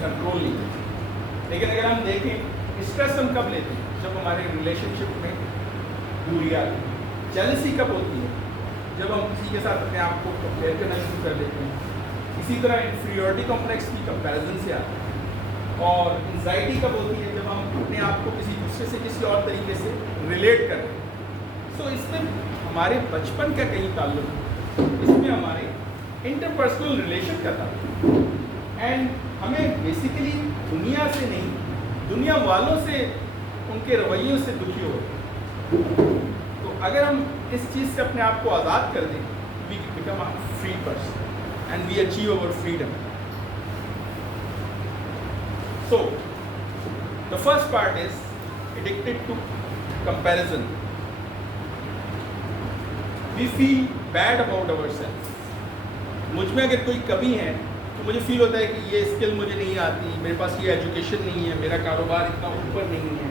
Control नहीं कर सकते। लेकिन अगर हम देखें स्ट्रेस हम कब लेते हैं, जब हमारे रिलेशनशिप में दूरी आती है। जेलसी कब होती है, जब हम किसी के साथ अपने आप को कंपेयर करना शुरू कर देते हैं। इसी तरह इन्फीरियरिटी कॉम्प्लेक्स की कंपैरिजन से आता है। और एंजाइटी कब होती है, जब हम अपने आप को किसी दूसरे से किसी और तरीके से रिलेट कर रहे हैं। सो इसमें हमारे बचपन का कहीं ताल्लुक, इसमें हमारे इंटरपर्सनल रिलेशन का ताल्लुक। एंड हमें बेसिकली दुनिया से नहीं, दुनिया वालों से, उनके रवैयों से दुखी हो। तो अगर हम इस चीज़ से अपने आप को आज़ाद कर दें, we become a free person and we achieve our freedom. So the first part is addicted to comparison. We feel bad about ourself. मुझ में अगर कोई कमी है तो मुझे फील होता है कि ये स्किल मुझे नहीं आती, मेरे पास ये एजुकेशन नहीं है, मेरा कारोबार इतना ऊपर नहीं है।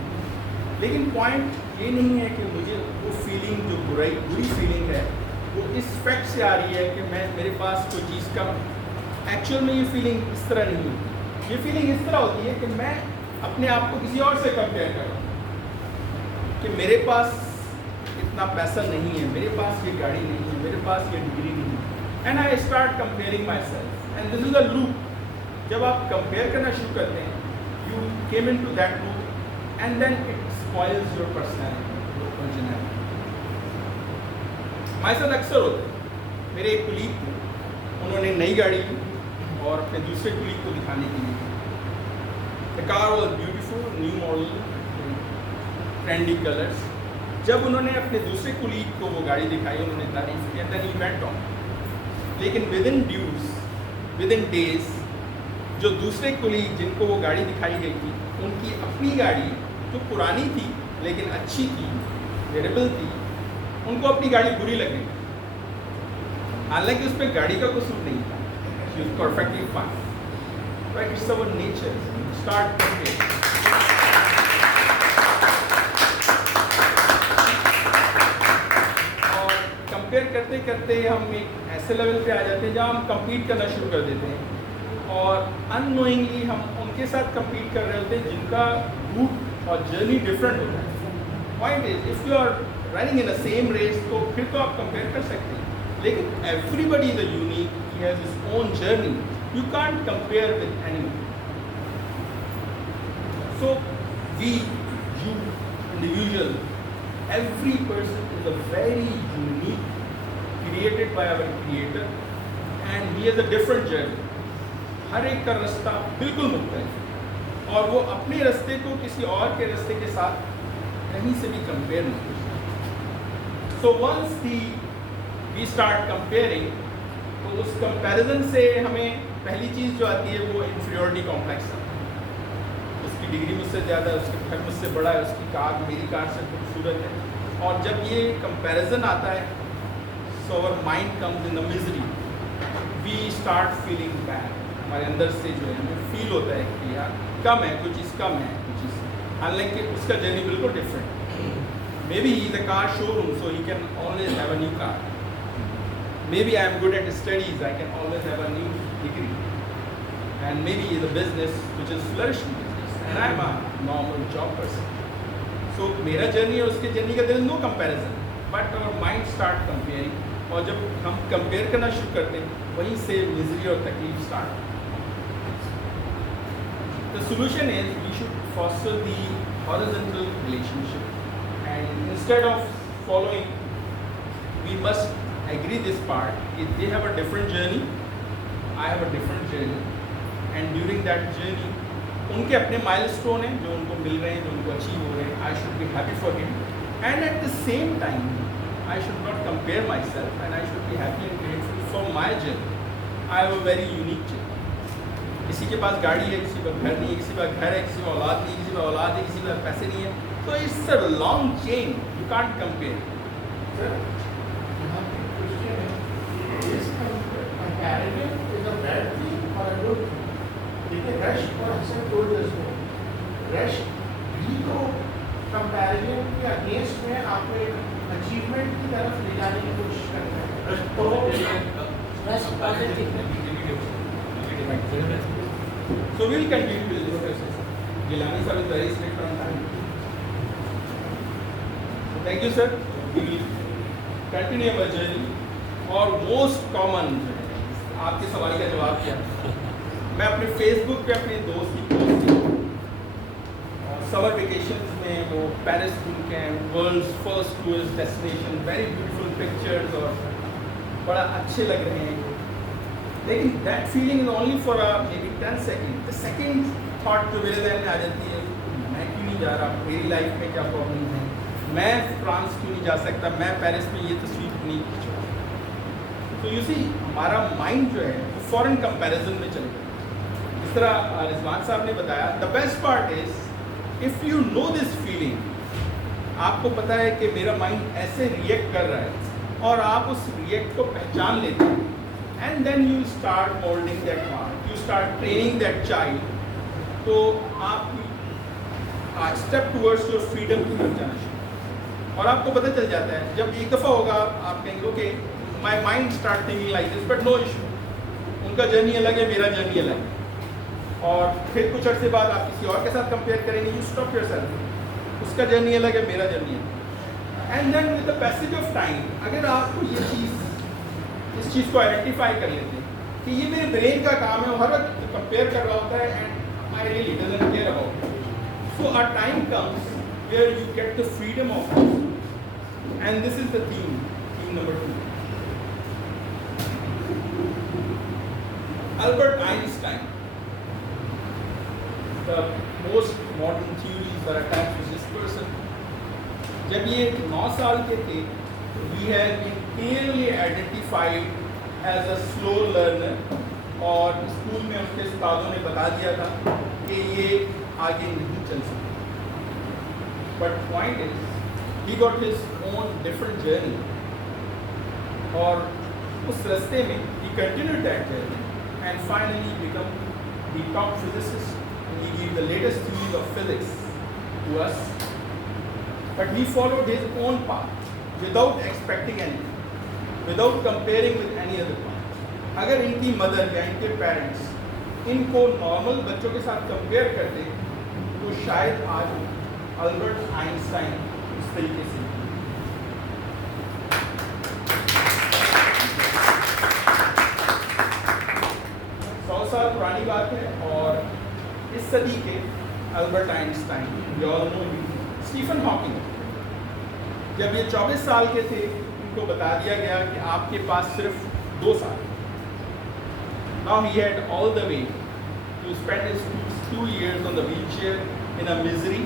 लेकिन पॉइंट ये नहीं है कि मुझे वो फीलिंग, जो बुरी फीलिंग है, वो इस फैक्ट से आ रही है कि मेरे पास कोई चीज़ का एक्चुअल में ये फीलिंग इस तरह नहीं होती। ये फीलिंग इस तरह होती है कि मैं अपने आप को किसी और से कंपेयर कर रहा हूँ कि मेरे पास इतना पैसा नहीं है, मेरे पास ये गाड़ी नहीं है, मेरे पास ये डिग्री नहीं है। And I start comparing myself and this is a loop. जब आप कंपेयर करना शुरू करते हैं, you came into that loop and then it spoils your personality, your personality. हमारे साथ अक्सर होता है। मेरे एक कुलीग थे, उन्होंने नई गाड़ी ली और अपने दूसरे कुलीग को दिखाने के लिए। The car was beautiful, new model, trendy colours. जब उन्होंने अपने दूसरे कुलीग को वो गाड़ी दिखाई, उन्होंने तारीफ किया, देन ही वेंट ऑन। लेकिन विद इन डेज जो दूसरे कुलीग जिनको वो गाड़ी दिखाई गई थी, उनकी अपनी गाड़ी जो पुरानी थी लेकिन अच्छी थी, वेरेबल थी, उनको अपनी गाड़ी बुरी लग गई। हालांकि उस पर गाड़ी का कसूर नहीं था, she was perfectly fine. But it's our nature, start comparing. Compare करते करते हम एक ऐसे लेवल पे आ जाते हैं जहाँ हम कम्पीट करना शुरू कर देते हैं और अननोइंगली हम उनके साथ कम्पीट कर रहे होते हैं जिनका रूट और जर्नी डिफरेंट होता है। Point is, if you are running in the same race तो फिर तो आप कंपेयर कर सकते हैं, लेकिन everybody is unique, he has his own journey, you can't compare with anyone. So we, you, individual, every person is a very unique, created by our creator and he has a different journey. हर एक का रास्ता बिल्कुल मुख्तलिफ है और वो अपने रास्ते को किसी और के रास्ते के साथ कहीं से भी कंपेयर नहीं कर सकते। So once we start comparing, तो उस कंपैरिजन से हमें पहली चीज़ जो आती है वो इन्फीरियरिटी कॉम्प्लेक्स आता है। उसकी डिग्री मुझसे ज़्यादा है, उसके घर मुझसे बड़ा है, उसकी कार मेरी कार से खूबसूरत है। और जब ये कंपैरिजन आता है, so our mind comes in the misery, we start feeling bad. हमारे अंदर से जो है हमें फील होता है कि यार कम है, कुछ चीज़ कम है, कुछ चीज़, हालांकि उसका जर्नी बिल्कुल different. Maybe he is a car showroom, so he can always have a new car. Maybe I am good at studies, I can always have a new degree. And maybe is a business which is flourishing business and I am a normal job person. तो मेरा journey और उसके journey का there is no comparison, but our mind start comparing. और जब हम compare करना शुरू करते हैं, वहीं से मिजरी और तकलीफ start. The solution is we should foster the horizontal relationship and instead of following, we must agree this part if they have a different journey, I have a different journey, and during that journey उनके अपने milestone हैं जो उनको मिल रहे हैं, जो उनको achieve हो रहे हैं। I should be happy for him and at the same time I should not compare my self and I should be happy and grateful for my journey. I have a very unique journey. किसी के पास गाड़ी है, किसी का घर नहीं है, किसी का घर है, किसी का औलाद नहीं, किसी का औलाद है, किसी का पैसे नहीं है। तो it's a long chain, you can't compare. देखिए रश और हसन टोल्ड अस नो, रश भी तो कंपैरिजन के अगेंस्ट में आपको एक अचीवमेंट की तरफ ले जाने की कोशिश करता है। Rush positive So we'll continue with this process. Gilani sir is very strict on time. So thank you sir. We will continue our journey. और मोस्ट कॉमन आपके सवाल का जवाब क्या मैं अपने फेसबुक पे अपने दोस्त की पोस्ट की समर वेकेशंस में वो पेरिस घूम के world's first tourist destination very beautiful pictures और बड़ा अच्छे लग रहे हैं लेकिन that feeling is only for maybe 10 second the second thought जो मेरे जहन में आ जाती है मैं क्यों नहीं जा रहा मेरी लाइफ में क्या प्रॉब्लम है मैं फ्रांस क्यों नहीं जा सकता मैं पेरिस में ये तस्वीर क्यों नहीं खींचूँ तो यू सी हमारा माइंड जो है वो फॉरेन कंपैरिजन में चले गया इस तरह रिजवान साहब ने बताया the best part is if you know this feeling आपको पता है कि मेरा माइंड ऐसे रिएक्ट कर रहा है और आप उस रिएक्ट को पहचान लेते हैं and then you start moulding that mind you start training that child तो आप स्टेप टूवर्ड्स योर फ्रीडम की तरफ जाना चाहिए और आपको पता चल जाता है जब एक दफ़ा होगा आप कहेंगे okay my mind start thinking like this but no issue उनका जर्नी अलग है मेरा जर्नी अलग है और फिर कुछ अर्से बाद आप किसी और के साथ कंपेयर करेंगे यू स्टॉप योरसेल्फ उसका जर्नी अलग है मेरा जर्नी अलग and then with the passage of time अगर आपको ये चीज़ इस चीज़ को आइडेंटिफाई कर लेते हैं कि ये मेरे ब्रेन का काम है और हर वक्त कंपेयर कर रहा होता है and I really doesn't care about so a time comes where you get the freedom of and this is the theme number 2 Albert Einstein, the most modern theories are attached to this person. जब ये 9 साल के थे, he had been clearly identified as a slow learner और school में उसके उस्तादों ने बता दिया था कि ये आगे नहीं चल सकता. But point is, he got his own different journey और उस रास्ते में he continued that journey. And finally become the top physicist and he gave the latest theories of physics to us. But he followed his own path without expecting anything, without comparing with any other path. अगर इनकी mother या इनके parents इनको normal बच्चों के साथ compare करते तो शायद आज अल्बर्ट आइंस्टाइन इस तरीके से 100 साल पुरानी बात है और इस सदी के अल्बर्ट आइंस्टाइन स्टीफन हॉकिंग जब ये 24 साल के थे इनको बता दिया गया कि आपके पास सिर्फ 2 साल now he had all the way to spend his 2 years on the wheelchair in a misery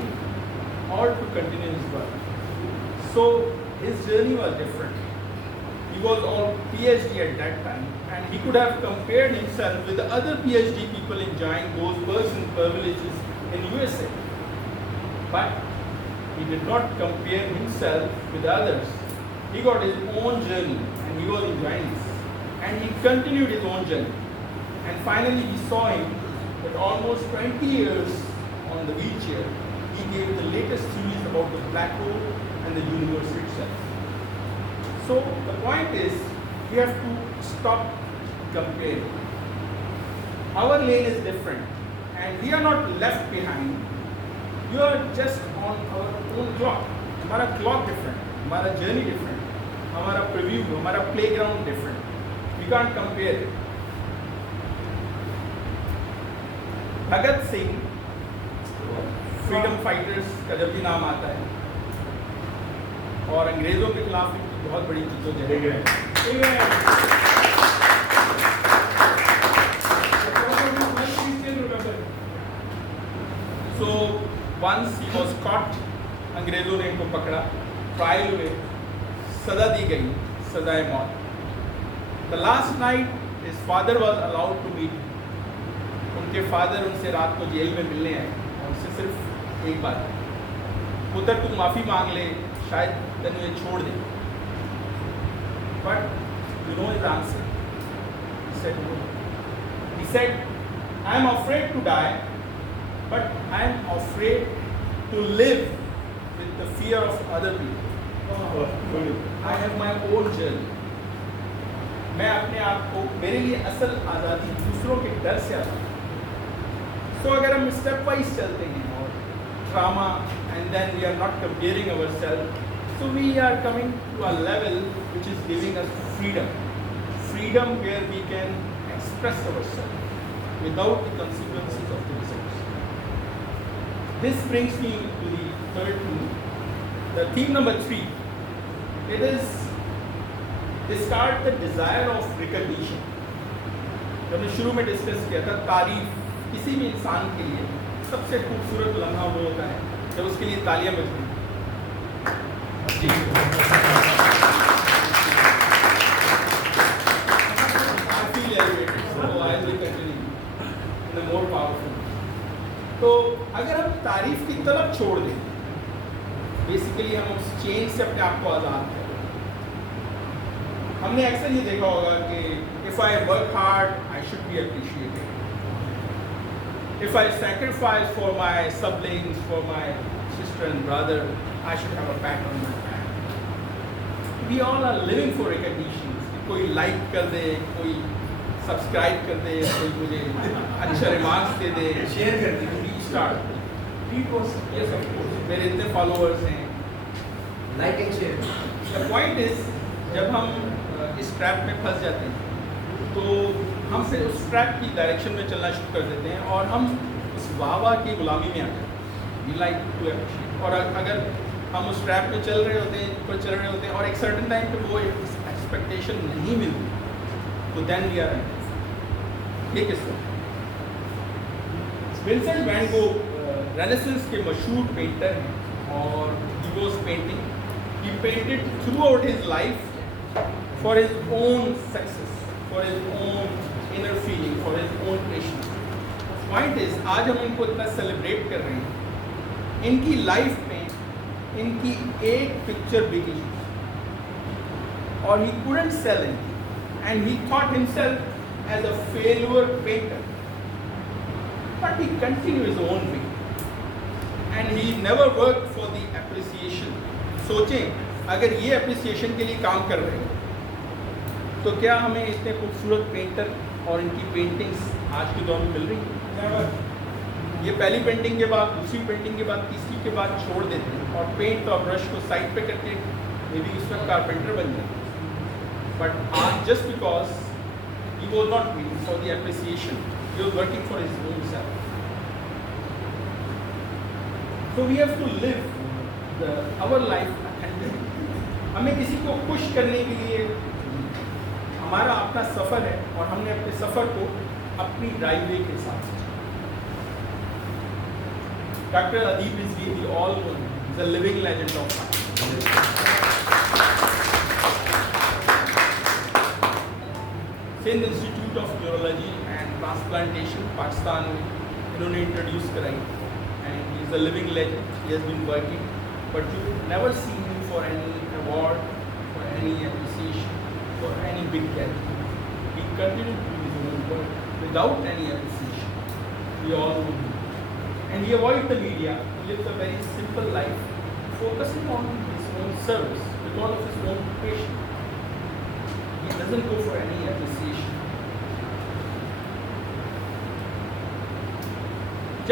or to continue his work so his journey was different he was on PhD at that time and he could have compared himself with the other PhD people enjoying those personal privileges in USA. But he did not compare himself with others. He got his own journey and he was enjoying this. And he continued his own journey. And finally we saw him that almost 20 years on the wheelchair, he gave the latest theories about the black hole and the universe itself. So the point is, we have to stop comparing. Our lane is different and we are not left behind. You are just on our own clock. हमारा clock different, हमारा journey different, हमारा preview, हमारा playground different. We can't compare it. Bhagat Singh freedom fighters का जब भी नाम आता है और अंग्रेजों के खिलाफ बहुत बड़ी जद्दोजहद है so once he was caught अंग्रेजों ने इनको पकड़ा ट्रायल हुए सजा दी गई सजाए मौत the last night his father was allowed to meet उनके फादर उनसे रात को जेल में मिलने आए और उनसे सिर्फ एक बात पुत्र तू माफ़ी मांग ले शायद तेन ये छोड़ दे But you know his answer. He said no. He said, I am afraid to die, but I am afraid to live with the fear of other people. I have my own journey. मैं अपने आप को मेरे लिए असल आज़ादी दूसरों के डर से आता So अगर हम स्टेप वाइज चलते हैं और drama and then we are not comparing ourself, so we are coming to a level which is giving us freedom where we can express ourselves without the consequences of the results. This brings me to the third theme, the theme number 3. It is discard the desire of recognition. जब मैं शुरू में discuss किया था, तारीफ किसी भी इंसान के लिए सबसे खूबसूरत लम्हा वो होता है जब उसके लिए तालियां बजती हैं। जी I feel elevated, so I will continue in a more powerful. तो अगर हम तारीफ की तलब छोड़ दें, बेसिकली हम उस चेन से अपने आप को आज़ाद करें। हमने अक्सर ये देखा होगा कि if I work hard, I should be appreciated. If I sacrifice for my siblings, for my sister and brother, I should have a pat on my back. We all are living for recognition. कोई like कर दे, कोई subscribe कर दे, कोई मुझे अच्छा remarks दे दे, share कर दे, restart, repost, ये सब कुछ। मेरे इतने फॉलोअर्स हैं, like and share. The point is जब हम इस ट्रैप में फंस जाते हैं तो हम फिर उस ट्रैप की डायरेक्शन में चलना शुरू कर देते हैं और हम उस वाह की गुलामी में आ जाते हैं। वी लाइक टू अप्रिशिएट, और अगर हम उस ट्रैप में चल रहे होते हैं, ऊपर चल रहे होते हैं और एक सर्टेन टाइम पे वो एक्सपेक्टेशन नहीं मिलती, तो देन वी आर ये किसको। विंसेंट वैन गो रेनेसांस के मशहूर पेंटर हैं और he was painting, he painted throughout his life for his own success, for his own inner feeling, for his own passion. Point is आज हम इनको इतना सेलिब्रेट कर रहे हैं, इनकी लाइफ में इनकी एक पिक्चर बिकी और he couldn't sell it, and he thought himself as a failure painter, but he continued his own way and he never worked for the appreciation. सोचें अगर ये appreciation के लिए काम कर रहे हैं तो क्या हमें इतने खूबसूरत पेंटर और इनकी पेंटिंग्स आज के दौर में मिल रही है? ये पहली पेंटिंग के बाद, दूसरी पेंटिंग के बाद, तीसरी के बाद छोड़ देते हैं और पेंट और ब्रश को साइड पे करके मे बी उस वक्त कारपेंटर बन जाते हैं। बट आज just because he was not waiting for the appreciation, he was working for his own self. So we have to live our life authentically. हमें किसी को खुश करने के लिए हमारा अपना सफ़र है और हमने अपने सफ़र को अपनी ड्राइववे के साथ। Dr. Adib Rizvi, we all know him. He's a living legend of Sindh Institute of Neurology and Transplantation, Pakistan में इन्होंने इंट्रोड्यूस कराई, and he is a living legend. He has been working, but you never see him for any award, for any appreciation, for any big gathering. He continued to do his own work without any appreciation. We all know him. And he avoided the media. He lived a very simple life, focusing on his own service because of his own passion. He doesn't go for any appreciation.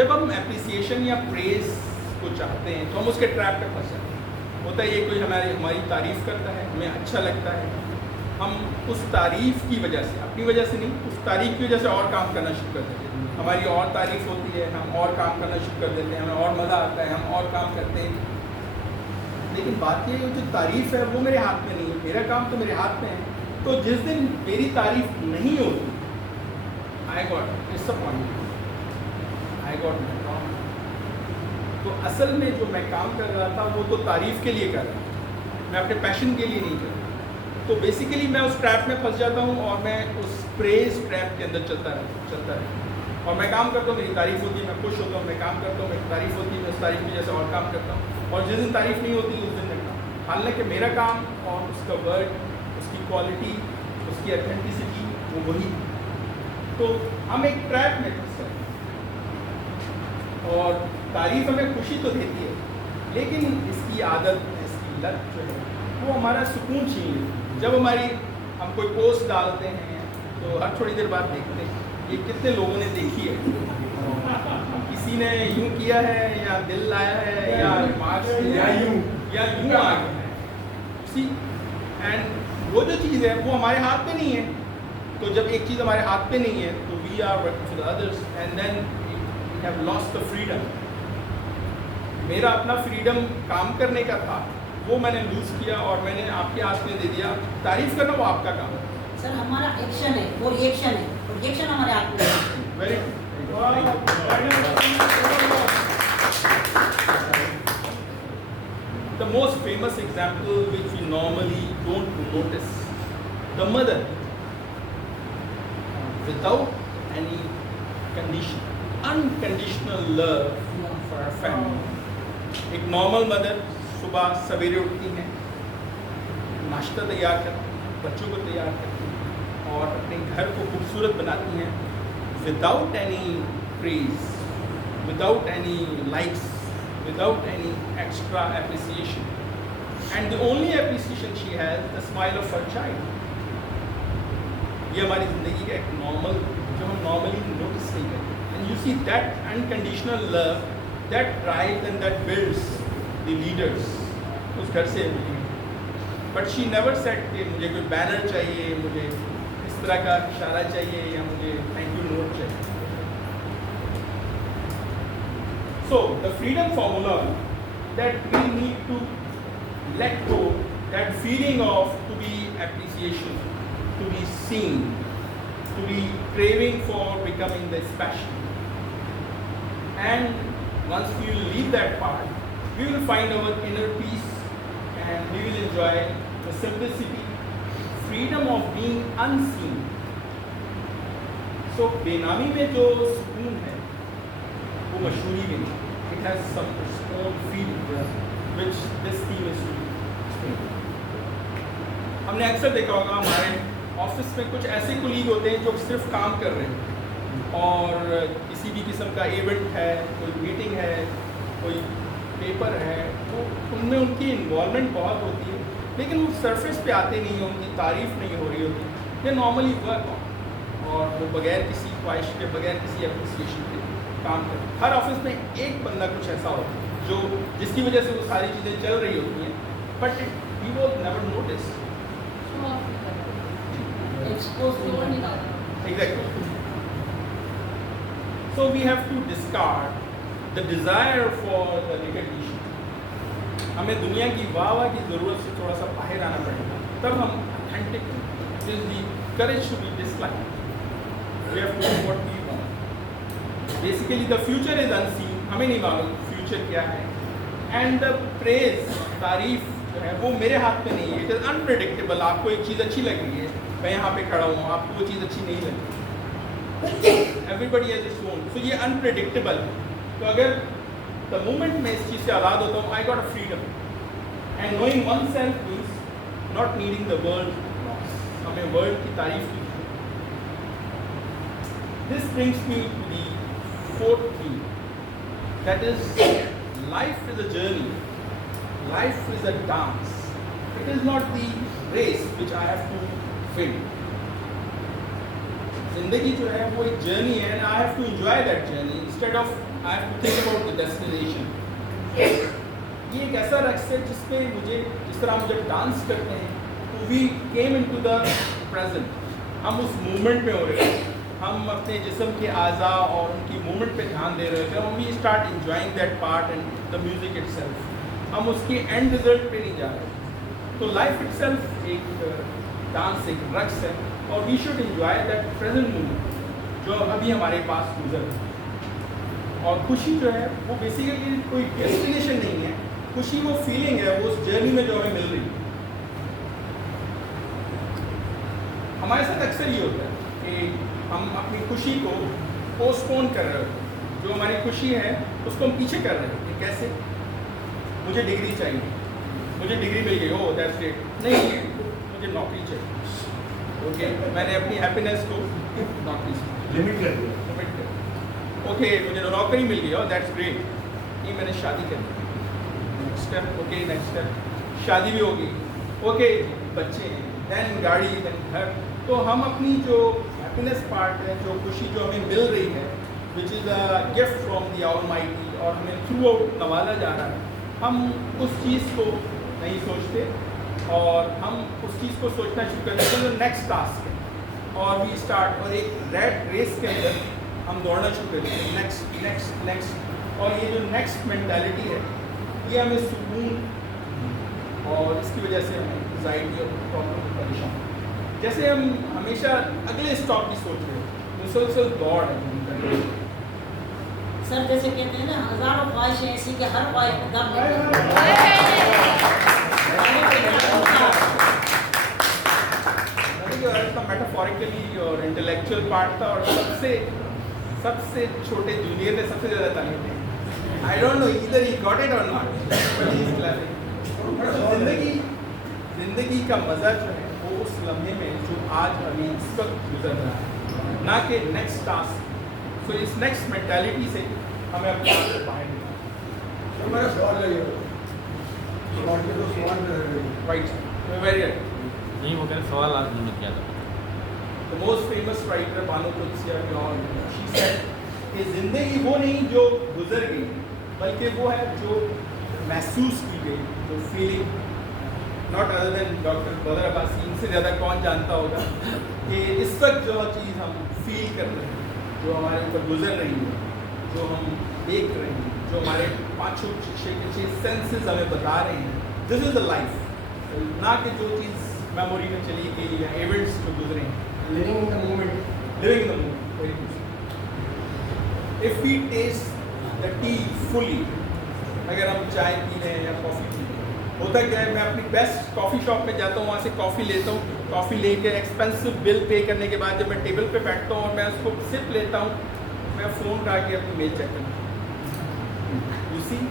जब हम appreciation या praise को चाहते हैं तो हम उसके trap पे फंस जाते हैं। होता है ये कोई हमारी तारीफ करता है, हमें अच्छा लगता है, हम उस तारीफ की वजह से, अपनी वजह से नहीं, उस तारीफ की वजह से और काम करना शुरू कर देते हैं। हमारी और तारीफ होती है, हम और काम करना शुरू कर देते हैं, हमें और मज़ा आता है, हम और काम करते हैं। लेकिन बात ये है जो तारीफ है वो मेरे हाथ में नहीं है, मेरा काम तो मेरे हाथ में है। तो जिस दिन मेरी तारीफ नहीं होती, I got disappointed, I got wrong. तो असल में जो मैं काम कर रहा था वो तो तारीफ के लिए कर रहा था, मैं अपने पैशन के लिए नहीं कर रहा। तो बेसिकली मैं उस ट्रैप में फंस जाता हूँ और मैं उस प्रेज ट्रैप के अंदर चलता रहता और मैं काम करता हूँ, मेरी तारीफ होती है, मैं खुश होता हूँ, मैं काम करता हूँ, मेरी तारीफ होती है, मैं उस तारीफ की वजह से और काम करता हूँ, और जिस दिन तारीफ नहीं होती उस दिन मैं काम। हालांकि मेरा काम और उसका वर्ड, उसकी क्वालिटी, उसकी ऑथेंटिसिटी वो वही। तो हम एक ट्रैप में फंस गए और तारीफ हमें खुशी तो देती है, लेकिन इसकी आदत, इसकी लत जो है वो हमारा सुकून छीन लेती है। जब हम कोई पोस्ट डालते हैं तो हर थोड़ी देर बाद देखते हैं ये कितने लोगों ने देखी है। ने यूं किया है या दिल लाया है या रिमार्क्स या यूं आ गया है। सी एंड वो जो चीज़ है वो हमारे हाथ में नहीं है। तो जब एक चीज़ हमारे हाथ में नहीं है तो we are working for others and then we have lost the freedom. मेरा अपना फ्रीडम काम करने का था, वो मैंने लूज किया और मैंने आपके हाथ में दे दिया। तारीफ करना वो आपका काम है। सर हमारा एक्शन है वो रिएक्शन है, और रिएक्शन हमारे हाथ में है। Very The most famous example which we normally don't notice, the mother without any condition, unconditional love for her family. एक नॉर्मल मदर सुबह सवेरे उठती हैं, नाश्ता तैयार करती हैं, बच्चों को तैयार करती हैं और अपने घर को खूबसूरत बनाती हैं without any praise, without any likes, without any extra appreciation. And the only appreciation she has, the smile of her child. ये हमारी ज़िंदगी का एक नॉर्मल जो हम नॉर्मली नोटिस नहीं करते। And you see that unconditional love, that drives and that builds the leaders उस घर से मिली। But she never said कि मुझे कोई बैनर चाहिए, मुझे इस तरह का इशारा चाहिए या मुझे थैंक यू नोट चाहिए। So the freedom formula that we need to let go, that feeling of to be appreciation, to be seen, to be craving for becoming the special. And once we will leave that part, we will find our inner peace and we will enjoy the simplicity, freedom of being unseen. So बेनामी में जो सुकून है वो मशहूरी में नहीं। It has some its own feeling which this theme is to explain. हमने अक्सर देखा होगा हमारे ऑफिस में कुछ ऐसे कुलीग होते हैं जो सिर्फ काम कर रहे हैं और किसी भी किस्म का इवेंट है, कोई मीटिंग है, कोई पेपर है, तो उनमें उनकी इन्वॉल्वमेंट बहुत होती है लेकिन वो सरफेस पे आते नहीं हैं, उनकी तारीफ नहीं हो रही होती। ये नॉर्मली वर्क और वो बगैर किसी ख्वाहिश के, बगैर किसी एप्रिसिएशन के काम करते हैं। हर ऑफिस में एक बंदा कुछ ऐसा होता है जो जिसकी वजह से वो सारी चीज़ें चल रही होती हैं, but we was never notice. Exactly. So we have to discard the desire for the recognition. हमें दुनिया की वाह की ज़रूरत से थोड़ा सा बाहर आना पड़ेगा, तब हम authentic हैं। It is the courage to be disliked. We have to do what we want. Basically the future is unseen. हमें नहीं मालूम future क्या है, and the praise, तारीफ जो है वो मेरे हाथ में नहीं है। It is unpredictable. आपको एक चीज़ अच्छी लग रही है, मैं यहाँ पे खड़ा हूँ, आपको वो चीज़ अच्छी नहीं लगी। Everybody has its own. So ये unpredictable है। तो अगर the moment मैं इस चीज़ से आज़ाद होता हूँ, I got a freedom. And knowing oneself means not needing the world applause. हमें world की तारीफ की। This brings me to the fourth theme. That is, life is a journey. Life is a dance. It is not the race which I have to win. जिंदगी जो है वो एक journey है and I have to enjoy that journey instead of I have to think about the destination. ये एक ऐसा रक्स है जिसपे मुझे, जिस तरह हम जब डांस करते हैं तो we came into the present. हम उस मूवमेंट में हो रहे हैं, हम अपने जिस्म के आज़ा और उनकी मूवमेंट पे ध्यान दे रहे थे। We start enjoying that part and the music itself. हम उसके एंड रिजल्ट पे नहीं जा रहे। तो लाइफ इटसेल्फ एक डांस, एक रक्स है और we should enjoy that present moment जो अभी हमारे पास गुजर है। और खुशी जो है वो बेसिकली कोई डेस्टिनेशन नहीं है, खुशी वो फीलिंग है, वो उस जर्नी में जो हमें मिल रही है। हमारे साथ अक्सर ये होता है कि हम अपनी खुशी को पोस्टपोन कर रहे होते हैं। जो हमारी खुशी है उसको हम पीछे कर रहे होते हैं। कैसे? मुझे डिग्री चाहिए, मुझे डिग्री मिल गई, ओह दैट्स ग्रेट। नहीं, मुझे नौकरी चाहिए। ओके, मैंने अपनी हैप्पीनेस को नौकरी से लिमिट कर दिया। लिमिट कर। ओके, मुझे नौकरी मिल गई, ओह दैट्स ग्रेट। ये मैंने शादी कर ली। Next step, okay next step, शादी भी होगी। ओके, बच्चे हैं, देन गाड़ी, देन घर। तो हम अपनी जो हैप्पीनेस पार्ट है, जो खुशी जो हमें मिल रही है, which is a gift from the almighty, और हमें थ्रू आउट नवाजा जा रहा है, हम उस चीज़ को नहीं सोचते और हम उस चीज़ को सोचना शुरू कर देते हैं जो नेक्स्ट टास्क है, और वी स्टार्ट, और एक रैट रेस के अंदर हम दौड़ना शुरू कर देते हैं, नेक्स्ट नेक्स्ट नेक्स्ट, और ये जो नेक्स्ट मेंटालिटी है ये हमें सुकून, और इसकी वजह से हमें एंग्जाइटी और प्रॉब्लम में परेशान, जैसे हम हमेशा अगले स्टॉप की सोच रहे हैं, मुसलसल दौड़ है। सर जैसे कहते हैं ना, हजारों ख्वाहिशें ऐसी कि हर ख्वाहिश को दम मेटाफोरिकली और इंटेलेक्चुअल पार्ट था, और सबसे छोटे जूनियर ने सबसे ज़्यादा तारीफ दी। I don't know either he got it और not, but he is classic. जिंदगी का मज़ा जो है वो उस लम्हे में जो आज अभी इस वक्त गुजर रहा है, ना कि नेक्स्ट टास्क। सो इस नेक्स्ट मेंटालिटी से हमें अपने आप को बाहर निकालना। हमारा सवाल है ये राइट, वेरी राइट। नहीं वो कह रहे सवाल आज नहीं किया था। The most famous writer Bano कुद्सिया, she said कि ज़िंदगी वो नहीं जो गुजर गई, बल्कि वो है जो महसूस की गई, जो feeling, not other than doctor बदर अब्बासी। इनसे ज़्यादा कौन जानता होगा कि इस वक्त जो चीज़ हम फील कर रहे हैं, जो हमारे ऊपर गुजर रही है, जो हम देख रहे हैं, जो हमारे पाँचों छः सेंसेस हमें बता रहे हैं, दिस इज़ द लाइफ, ना कि जो चीज़ मेमोरी में चली गई या इवेंट्स जो गुजरे हैं। Living in the moment. Living in the moment, very good. If we taste the tea fully, अगर हम चाय पी रहे हैं या कॉफ़ी पी रहे हैं, होता क्या है, मैं अपनी बेस्ट कॉफ़ी शॉप में जाता हूँ, वहाँ से कॉफ़ी लेता हूँ, कॉफ़ी लेके एक्सपेंसिव बिल पे करने के बाद जब मैं टेबल पे बैठता हूँ और मैं उसको सिप लेता हूँ, मैं फ़ोन उठा के अपनी मेल चेक करता हूँ। You see?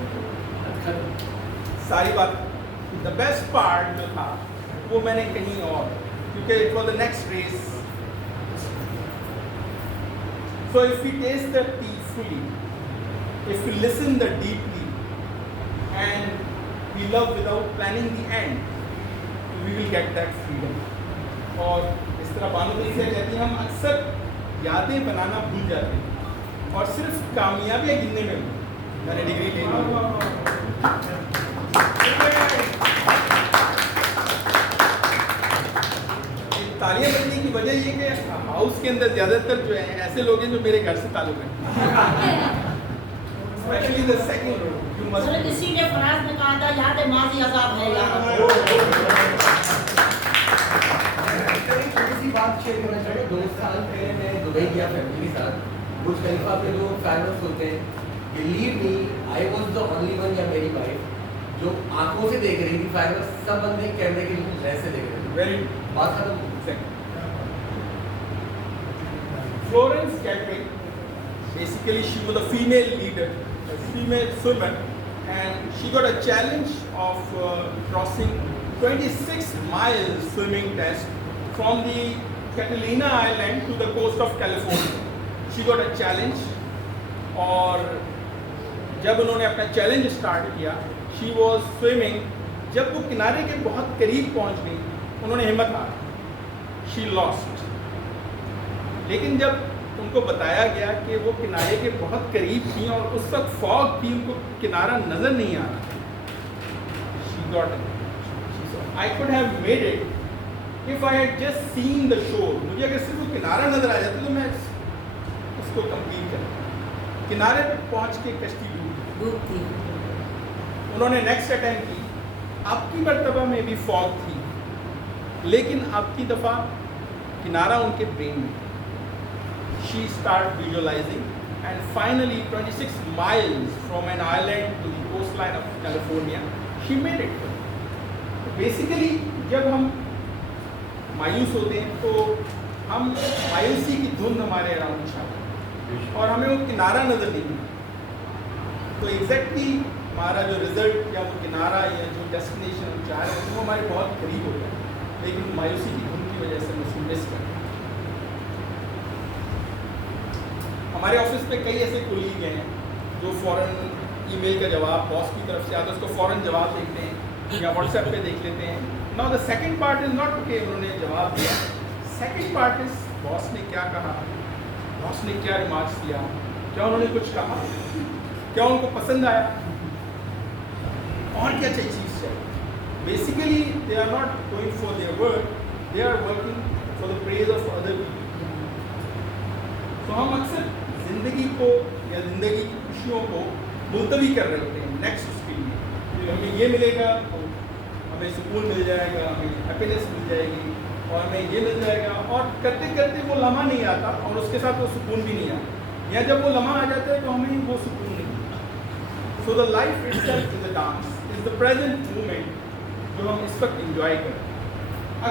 सारी बात, द बेस्ट पार्ट जो था वो मैंने कहीं और, क्योंकि it was the next race. So if we taste the tea fully, if we listen the deeply, and we love without planning the end, we will get that freedom. और इस तरह बानो कुद्सिया कहती हैं, हम अक्सर यादें बनाना भूल जाते हैं और सिर्फ कामयाबियाँ गिनने में मैंने डिग्री ले ली। तालियां बजने की वजह ये कि हाउस के अंदर ज़्यादातर जो है ऐसे लोग हैं जो मेरे घर से ताल्लुक़ हैं, especially the second row. You sir must किसी ने फराज ने कहा था याद माजी अजाब है याद। छोटी सी बात शेयर करना चाहूँगा। 2 साल पहले मैं दुबई गया फैमिली के साथ। बुर्ज खलीफा पे जो फायरवर्क्स होते हैं, believe me, I was the only one या मेरी वाइफ जो आंखों से देख रही थी फायरवर्क्स। सब बंदे कैमरे के लहर से देख रहे थे। वेरी बात खत्म। Florence Gatwick, basically she was a female leader, a female swimmer, and she got a challenge of crossing 26 miles swimming test from the Catalina Island to the coast of California. She got a challenge, और जब उन्होंने अपना challenge start किया, she was swimming, जब वो किनारे के बहुत करीब पहुंच गई, उन्होंने हिम्मत हारा, she lost. लेकिन जब उनको बताया गया कि वो किनारे के बहुत करीब थी और उस वक्त फॉग थी, उनको किनारा नज़र नहीं आ रहा, she got it. I could have made it if I had just seen the shore. मुझे अगर सिर्फ वो किनारा नज़र आ जाता तो मैं उसको कंप्लीट करता। किनारे पर पहुंच के कश्ती डूब थी। उन्होंने नेक्स्ट अटेम्प्ट की, आपकी मर्तबा में भी फॉग थी, लेकिन आपकी दफ़ा किनारा उनके ब्रेन में। She started visualizing, and finally 26 miles from an island to the coastline of California, she made it. Basically, जब हम मायूस होते हैं तो हम मायूसी की धुंध हमारे अराउंड छाती है और हमें वो किनारा नज़र नहीं आता। तो एग्जैक्टली हमारा जो रिजल्ट या वो किनारा या जो डेस्टिनेशन हम चाह रहे हैं वो हमारे बहुत करीब होता है, लेकिन मायूसी की धुंध की वजह से हम उसको मिस करते हैं। हमारे ऑफिस में कई ऐसे कोलीग हैं जो फ़ौरन ईमेल का जवाब बॉस की तरफ से आता है, उसको फ़ौरन जवाब देखते हैं या व्हाट्सएप पे देख लेते हैं। Now the second part is not कि उन्होंने जवाब दिया, सेकंड पार्ट इज़ बॉस ने क्या कहा, बॉस ने क्या रिमार्क्स दिया, क्या उन्होंने कुछ कहा? क्या उनको पसंद आया? और क्या चाहिए चीज़ चाहिए? Basically they are not going for their work, they are working for the praise of other people. तो हम अक्सर जिंदगी को या जिंदगी की खुशियों को मुलतवी कर रहे होते हैं नेक्स्ट उसके लिए, तो हमें ये मिलेगा तो हमें सुकून मिल जाएगा, हमें हैप्पीनेस मिल जाएगी और हमें ये मिल जाएगा, और करते करते वो लम्हा नहीं आता और उसके साथ वो सुकून भी नहीं आता, या जब वो लम्हा आ जाता है तो हमें वो सुकून नहीं आता। So the life itself is a dance, is the present moment जो हम इस वक्त इंजॉय करते हैं।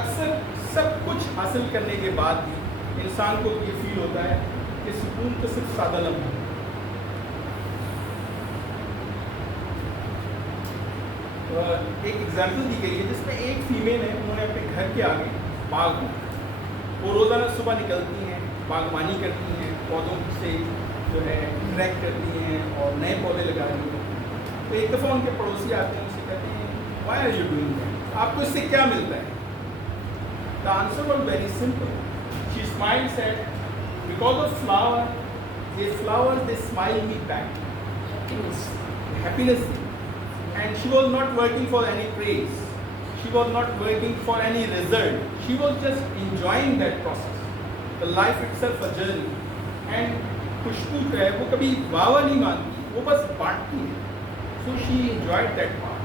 अक्सर सब कुछ हासिल करने के बाद भी इंसान को ये फील होता है कि सुकून तो सिर्फ सादा लम्हा है। एक एग्जाम्पल दी गई है जिसमें एक फीमेल है, उन्होंने अपने घर के आगे बाग में, वो रोज़ाना सुबह निकलती हैं, बागवानी करती हैं, पौधों से जो है ट्रैक करती हैं और नए पौधे लगा रही हैं। तो एक दफ़ा उनके पड़ोसी आते हैं, उनसे कहते हैं why are you doing that, आपको इससे क्या मिलता है? The answer was very simple, she smiled said because of flower they smile me back, happiness. And she was not working for any praise. She was not working for any result. She was just enjoying that process. The life itself a journey. And खुशबू जो है वो कभी वावा नहीं मांगती, वो बस बांटती है. So she enjoyed that part.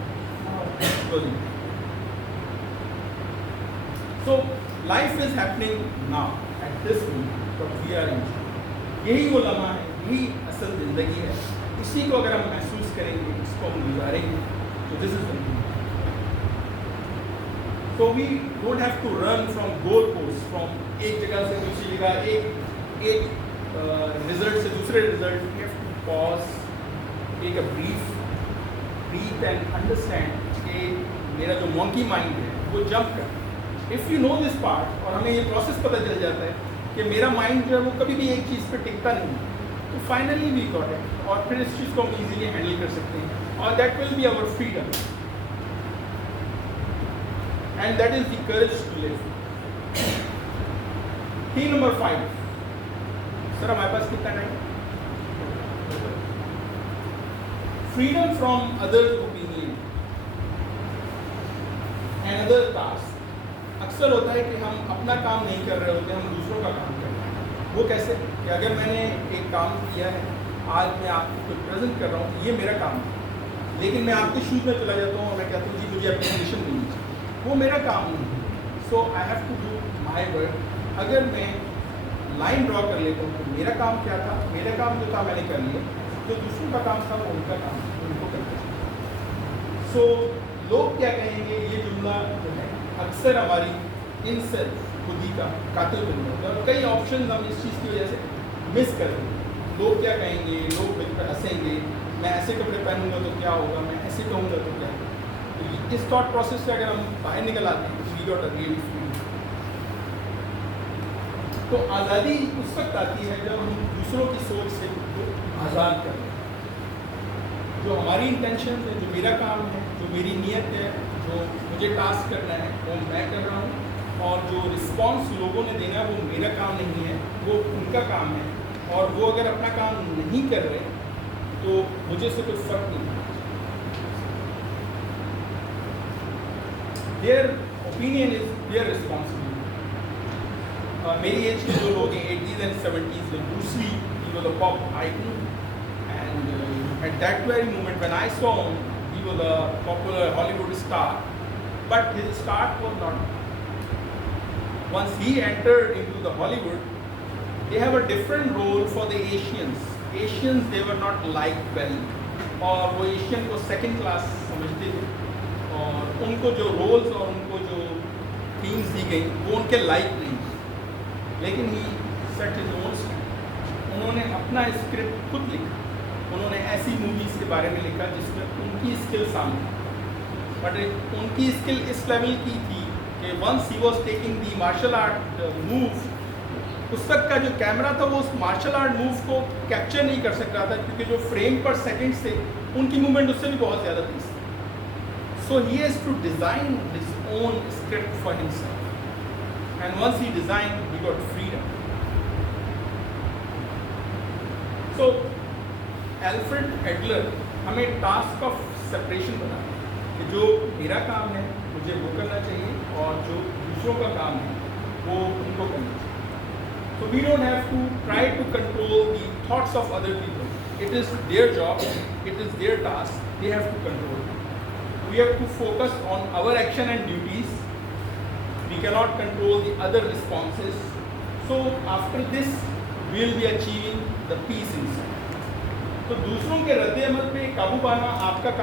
So life is happening now at this moment, what we are enjoying. यही वो लम्हा है, यही असल जिंदगी है. इसी को अगर हम महसूस करेंगे, इसको हम गुजारेंगे, तो this is so we don't have to run from goal post, from एक जगह से दूसरी जगह, एक रिजल्ट से दूसरे result. We have to pause, take a breath and understand कि मेरा जो मॉन्की माइंड है वो जंप कर. If you know this part, और हमें ये प्रोसेस पता चल जाता है कि मेरा माइंड जो है वो कभी भी एक चीज़ पे टिकता नहीं, तो फाइनली वी गॉट इट, और फिर इस चीज़ को हम इजीली हैंडल कर सकते हैं, और that will be our freedom, and that is the courage to live. थी नंबर 5. सर हमारे पास कितना time? Freedom from others opinion and other task. अक्सर होता है कि हम अपना काम नहीं कर रहे होते, हम दूसरों का काम कर रहे हैं. वो कैसे कि अगर मैंने एक काम किया है, आज मैं आपको प्रेजेंट कर रहा हूँ, ये मेरा काम है, लेकिन मैं आपके शूज़ में चला जाता हूँ और मैं कहता हूँ जी मुझे एप्लीकेशन मिलनी चाहिए, वो मेरा काम नहीं है. So I have to do my work. अगर मैं लाइन ड्रॉ कर लेता हूँ तो मेरा काम क्या था, मेरा काम जो था मैंने कर लिया, जो दूसरों का काम था वो उनका काम उनको करना चाहिए. सो लोग क्या कहेंगे, ये जुमला जो है अक्सर हमारी इन सेल्फ खुद ही का कातिल बन जाता है, और कई ऑप्शन हम इस चीज़ की वजह से मिस कर देते हैं. लोग क्या कहेंगे, लोग मुझ पर हंसेंगे, मैं ऐसे कपड़े पहनूंगा तो क्या होगा, मैं ऐसे कहूँगा तो क्या होगा. तो इस थॉट प्रोसेस से अगर हम बाहर निकल आते हैं, we got a really free. तो आज़ादी उस वक्त आती है जब हम दूसरों की सोच से खुद को आज़ाद कर लें. जो हमारी इंटेंशन है, जो मेरा काम है, जो मेरी नीयत है, जो मुझे टास्क करना है वो मैं कर रहा हूँ, और जो रिस्पॉन्स लोगों ने देना है वो मेरा काम नहीं है, वो उनका काम है. और वो अगर अपना काम नहीं कर रहे तो मुझे से कोई फर्क नहीं पड़ता. Their opinion is their responsibility. मेरी एज के जो लोग हैं 80s and 70s में, Bruce Lee he was a pop icon, and at that very moment when I saw him, he was a popular Hollywood star, but his start was not. Once he entered into the Hollywood, they have a different role for the Asians. Asians they were not liked well, और वो Asian को second class समझते थे, और उनको जो roles और उनको जो थीम्स दी गई वो उनके लाइक नहीं. लेकिन ही सेट हिज ओन स्क्रिप्ट. उन्होंने अपना स्क्रिप्ट खुद लिखा. उन्होंने ऐसी मूवीज़ के बारे में लिखा जिसमें उनकी स्किल सामने, बट उनकी स्किल इस लेवल की थी कि once he was taking the martial art move, उस तक का जो कैमरा था वो उस मार्शल आर्ट मूव को कैप्चर नहीं कर सक रहा था, क्योंकि जो फ्रेम पर सेकंड से उनकी मूवमेंट उससे भी बहुत ज़्यादा तेज थी. So he has to design his own script for himself, and once he design he got freedom. So Alfred Adler हमें टास्क ऑफ सेपरेशन बनाता है कि जो मेरा काम है मुझे वो करना चाहिए और जो दूसरों का काम है वो उनको करना चाहिए. So we don't have to try to control the thoughts of other people. It is their job, it is their task, they have to control it. We have to focus on our action and duties. We cannot control the other responses. So after this, we will be achieving the peace inside. तो दूसरों के रद्द अमल पे काबू पाना आपका काम